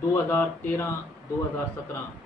2013-2017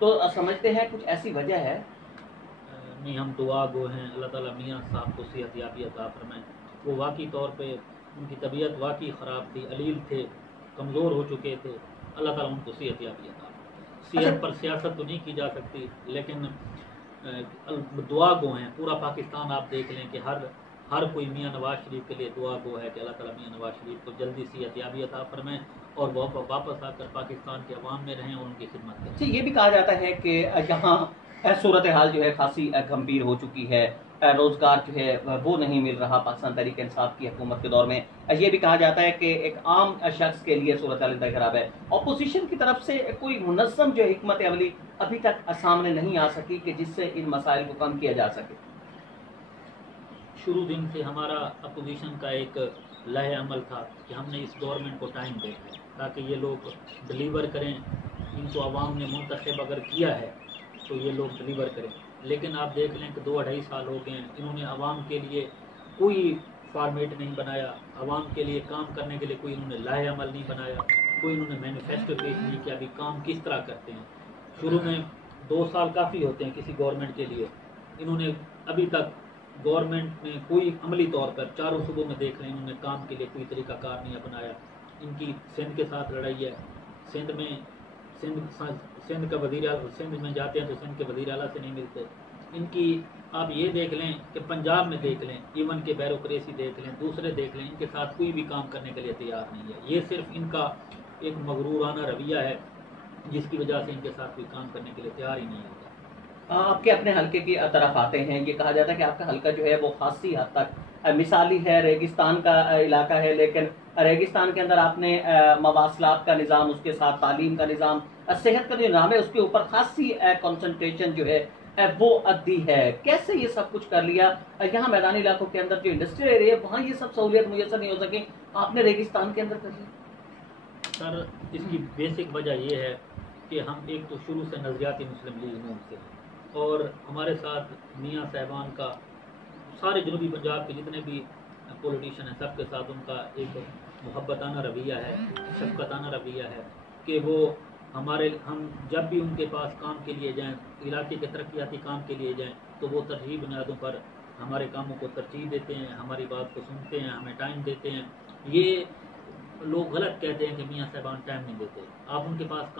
تو سمجھتے ہیں کچھ ایسی وجہ ہے؟ نہیں، ہم دعا گو ہیں، اللہ تعالیٰ میاں صاحب کو صحت یابی عطا فرمائیں. وہ واقعی طور پہ ان کی طبیعت واقعی خراب تھی، علیل تھے، کمزور ہو چکے تھے. اللہ تعالیٰ ان کو صحت یابی عطا فرمائے. صحت پر سیاست تو نہیں کی جا سکتی، لیکن دعا گو ہیں. پورا پاکستان آپ دیکھ لیں کہ ہر کوئی میاں نواز شریف کے لیے دعا گو ہے کہ اللہ تعالیٰ میاں نواز شریف کو جلدی صحت یابی عطا فرمائیں اور وہ واپس آ کر پاکستان کے عوام میں رہیں اور ان کی خدمت کریں. یہ بھی کہا جاتا ہے کہ یہاں صورتحال جو ہے خاصی گمبھیر ہو چکی ہے، روزگار جو ہے وہ نہیں مل رہا پاکستان تحریک انصاف کی حکومت کے دور میں. یہ بھی کہا جاتا ہے کہ ایک عام شخص کے لیے صورتحال انتہائی خراب ہے. اپوزیشن کی طرف سے کوئی منظم جو حکمت عملی ابھی تک سامنے نہیں آ سکی کہ جس سے ان مسائل کو کم کیا جا سکے. شروع دن سے ہمارا اپوزیشن کا ایک لائحہ عمل تھا کہ ہم نے اس گورنمنٹ کو ٹائم دینا ہے تاکہ یہ لوگ ڈلیور کریں. ان کو عوام نے منتخب اگر کیا ہے تو یہ لوگ ڈلیور کریں. لیکن آپ دیکھ لیں کہ 2-2.5 سال ہو گئے ہیں، انہوں نے عوام کے لیے کوئی فارمیٹ نہیں بنایا، عوام کے لیے کام کرنے کے لیے کوئی انہوں نے لائحہ عمل نہیں بنایا، کوئی انہوں نے مینیفیسٹو پیش نہیں کیا ابھی کام کس طرح کرتے ہیں. شروع میں 2 سال کافی ہوتے ہیں کسی گورنمنٹ کے لیے. انہوں نے ابھی تک گورنمنٹ میں کوئی عملی طور پر چاروں صوبوں میں دیکھ رہے ہیں انہوں نے کام کے لیے کوئی طریقہ کار نہیں اپنایا. ان کی سندھ کے ساتھ لڑائی ہے. سندھ کا وزیر اعلیٰ، سندھ میں جاتے ہیں تو سندھ کے وزیر اعلیٰ سے نہیں ملتے. ان کی آپ یہ دیکھ لیں کہ پنجاب میں دیکھ لیں، ایون کہ بیوروکریسی دیکھ لیں، دوسرے دیکھ لیں، ان کے ساتھ کوئی بھی کام کرنے کے لیے تیار نہیں ہے. یہ صرف ان کا ایک مغرورانہ رویہ ہے جس کی وجہ سے ان کے ساتھ کوئی کام کرنے کے لیے تیار ہی نہیں ہوتا. آپ کے اپنے حلقے کی طرف آتے ہیں. یہ کہا جاتا ہے کہ آپ کا حلقہ جو ہے وہ خاصی حد تک مثالی ہے، ریگستان کا علاقہ ہے، لیکن ریگستان کے اندر آپ نے مواصلات کا نظام، اس کے ساتھ تعلیم کا نظام، صحت کا جو نظام ہے اس کے اوپر خاصی کنسنٹریشن جو ہے وہ دی ہے. کیسے یہ سب کچھ کر لیا؟ یہاں میدانی علاقوں کے اندر جو انڈسٹریل ایریا ہے وہاں یہ سب سہولیت میسر نہیں ہو سکی، آپ نے ریگستان کے اندر کر لیا. سر اس کی بیسک وجہ یہ ہے کہ ہم ایک تو شروع سے نظریاتی مسلم لیگ نون سے، اور ہمارے ساتھ میاں صاحبان کا سارے جنوبی پنجاب کے جتنے بھی پولیٹیشین ہیں سب کے ساتھ ان کا ایک محبتانہ رویہ ہے، شفقتانہ رویہ ہے کہ وہ ہم جب بھی ان کے پاس کام کے لیے جائیں، علاقے کے ترقیاتی کام کے لیے جائیں تو وہ ترجیح بنیادوں پر ہمارے کاموں کو ترجیح دیتے ہیں، ہماری بات کو سنتے ہیں، ہمیں ٹائم دیتے ہیں. یہ لوگ غلط کہتے ہیں کہ میاں صاحبان ٹائم نہیں دیتے. آپ ان کے پاس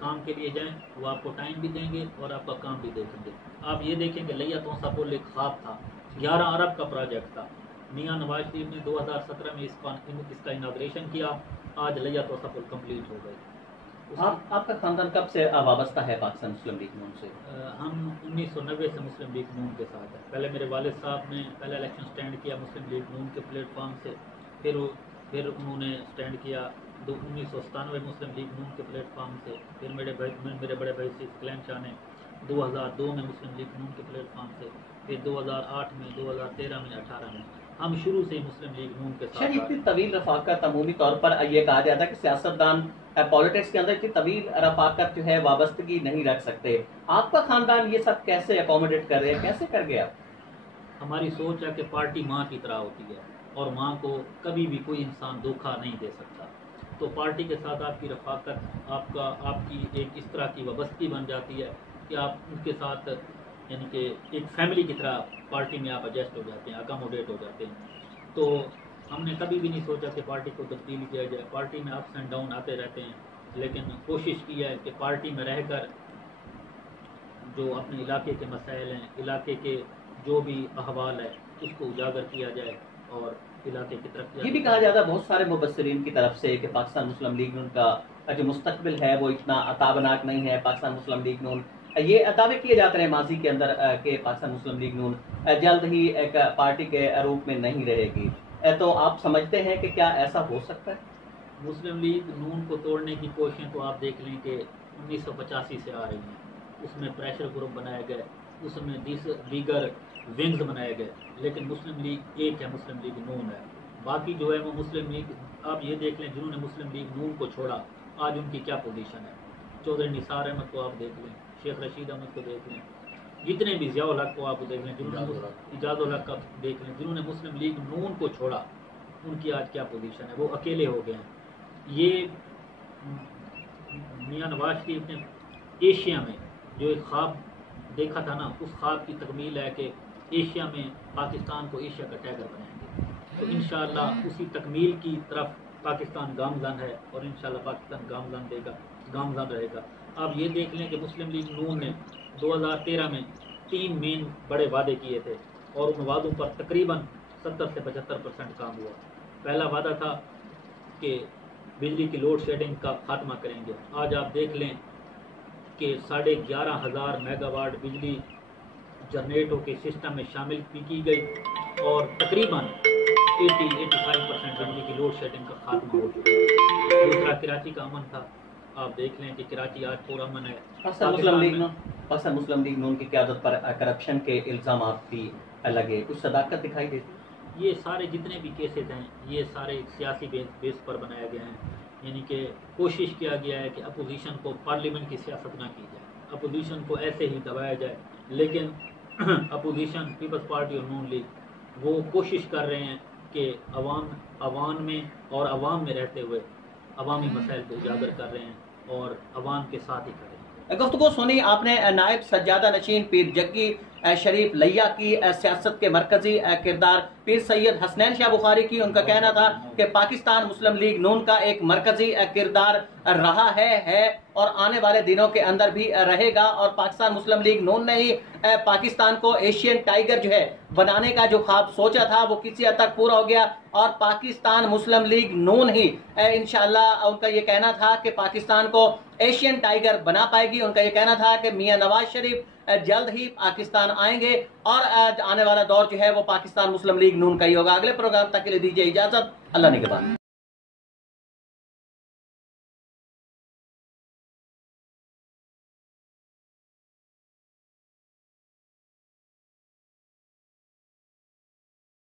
کام کے لیے جائیں، وہ آپ کو ٹائم بھی دیں گے اور آپ کا کام بھی دیکھیں گے. آپ یہ دیکھیں کہ لیا توسا پل ایک خواب تھا، 11 ارب کا پروجیکٹ تھا. میاں نواز شریف نے 2017 میں اس کا اناگریشن کیا. آج لیا توسا پل کمپلیٹ ہو گئی. آپ کا خاندان کب سے وابستہ ہے پاکستان مسلم لیگ نون سے؟ ہم 1990 سے مسلم لیگ نون کے ساتھ ہیں. پہلے میرے والد صاحب نے پہلا الیکشن سٹینڈ کیا مسلم لیگ نون کے پلیٹ فارم سے، پھر انہوں نے سٹینڈ کیا 1997 مسلم لیگ نون کے پلیٹ فارم سے. پھر میرے بڑے بھائی سید کلیم شاہ نے 2002 میں مسلم لیگ نون کے پلیٹ فارم سے، پھر 2008 میں، 2013 میں، 2018 میں. ہم شروع سے ہی مسلم لیگ نون کے ساتھ. اتنی طویل رفاقت عمومی طور پر یہ کہا جاتا ہے کہ سیاستدان پالیٹکس کے اندر اتنی طویل رفاقت جو ہے وابستگی نہیں رکھ سکتے. آپ کا خاندان یہ سب کیسے اکوموڈیٹ کر رہے ہیں، کیسے کر گیا؟ ہماری سوچ ہے کہ پارٹی ماں کی طرح ہوتی ہے اور ماں کو کبھی بھی کوئی انسان دھوکہ نہیں دے سکتا. تو پارٹی کے ساتھ آپ کی رفاقت، آپ کی ایک اس طرح کی وابستگی بن جاتی ہے کہ آپ ان کے ساتھ یعنی کہ ایک فیملی کی طرح پارٹی میں آپ ایڈجسٹ ہو جاتے ہیں، اکاموڈیٹ ہو جاتے ہیں. تو ہم نے کبھی بھی نہیں سوچا کہ پارٹی کو تبدیل کیا جائے. پارٹی میں اپس اینڈ ڈاؤن آتے رہتے ہیں، لیکن کوشش کی ہے کہ پارٹی میں رہ کر جو اپنے علاقے کے مسائل ہیں، علاقے کے جو بھی احوال ہے اس کو اجاگر کیا جائے اور علاقے کی طرف. یہ بھی کہا جاتا ہے بہت سارے مبصرین کی طرف سے کہ پاکستان مسلم لیگ نون کا جو مستقبل ہے وہ اتنا تابناک نہیں ہے. پاکستان مسلم لیگ نون، یہ دعوے کیے جاتے ہیں ماضی کے اندر کہ پاکستان مسلم لیگ نون جلد ہی ایک پارٹی کے روپ میں نہیں رہے گی. تو آپ سمجھتے ہیں کہ کیا ایسا ہو سکتا ہے؟ مسلم لیگ نون کو توڑنے کی کوششیں تو آپ دیکھ لیں کہ 1985 سے آ رہی ہیں. اس میں پریشر گروپ بنائے گئے، اس میں دیگر ونگز بنائے گئے، لیکن مسلم لیگ ایک ہے، مسلم لیگ نون ہے. باقی جو ہے وہ مسلم لیگ، آپ یہ دیکھ لیں جنہوں نے مسلم لیگ نون کو چھوڑا آج ان کی کیا پوزیشن ہے. چودھری نثار احمد کو آپ دیکھ لیں، شیخ رشید احمد کو دیکھ لیں، جتنے بھی ضیاء الحق کو آپ دیکھ لیں، اجاز الحق کا دیکھ لیں، جنہوں نے مسلم لیگ نون کو چھوڑا ان کی آج کیا پوزیشن ہے. وہ اکیلے ہو گئے ہیں. یہ میاں نواز شریف نے ایشیا میں جو ایک خواب دیکھا تھا نا، اس خواب کی تکمیل ہے کہ ایشیا میں پاکستان کو ایشیا کا ٹائگر بنائیں گے. تو انشاءاللہ اسی تکمیل کی طرف پاکستان گامزن ہے، اور انشاءاللہ پاکستان گامزن رہے گا. آپ یہ دیکھ لیں کہ مسلم لیگ نون نے 2013 میں 3 مین بڑے وعدے کیے تھے، اور ان وعدوں پر تقریباً 70 سے 75% کام ہوا. پہلا وعدہ تھا کہ بجلی کی لوڈ شیڈنگ کا خاتمہ کریں گے. آج آپ دیکھ لیں کہ 11,500 میگا واٹ بجلی جنریٹوں کے سسٹم میں شامل کی گئی، اور تقریباً 80-85% بجلی کی لوڈ شیڈنگ کا خاتمہ ہو چکا ہے. دوسرا کراچی کا امن تھا. آپ دیکھ لیں کہ کراچی آج پورا امن ہے. پاکستان مسلم لیگ نون کی قیادت پر کرپشن کے الزامات بھی لگے، کچھ صداقت دکھائی دیتی؟ یہ سارے جتنے بھی کیسز ہیں یہ سارے سیاسی بیس پر بنائے گئے ہیں. یعنی کہ کوشش کیا گیا ہے کہ اپوزیشن کو پارلیمنٹ کی سیاست نہ کی جائے، اپوزیشن کو ایسے ہی دبایا جائے. لیکن اپوزیشن پیپلز پارٹی اور نون لیگ وہ کوشش کر رہے ہیں کہ عوام میں اور عوام میں رہتے ہوئے عوامی مسائل کو اجاگر کر رہے ہیں اور عوام کے ساتھ ہی کر رہے ہیں. گفتگو سنی آپ نے نائب سجادہ نشین پیر جگی شریف لیا کی سیاست کے مرکزی کردار پیر سید حسنین شاہ بخاری کی. ان کا کہنا تھا کہ پاکستان مسلم لیگ نون کا ایک مرکزی کردار رہا ہے اور آنے والے دنوں کے اندر بھی رہے گا، اور پاکستان مسلم لیگ نون نے ہی پاکستان کو ایشین ٹائیگر جو ہے بنانے کا جو خواب سوچا تھا وہ کسی حد تک پورا ہو گیا، اور پاکستان مسلم لیگ نون ہی انشاءاللہ ان کا یہ کہنا تھا کہ پاکستان کو ایشین ٹائیگر بنا پائے گی. ان کا یہ کہنا تھا کہ میاں نواز شریف جلد ہی پاکستان آئیں گے، اور آنے والا دور جو ہے وہ پاکستان مسلم لیگ نون کا ہی ہوگا. اگلے پروگرام تک کے لیے دیجیے اجازت. اللہ نگہبان.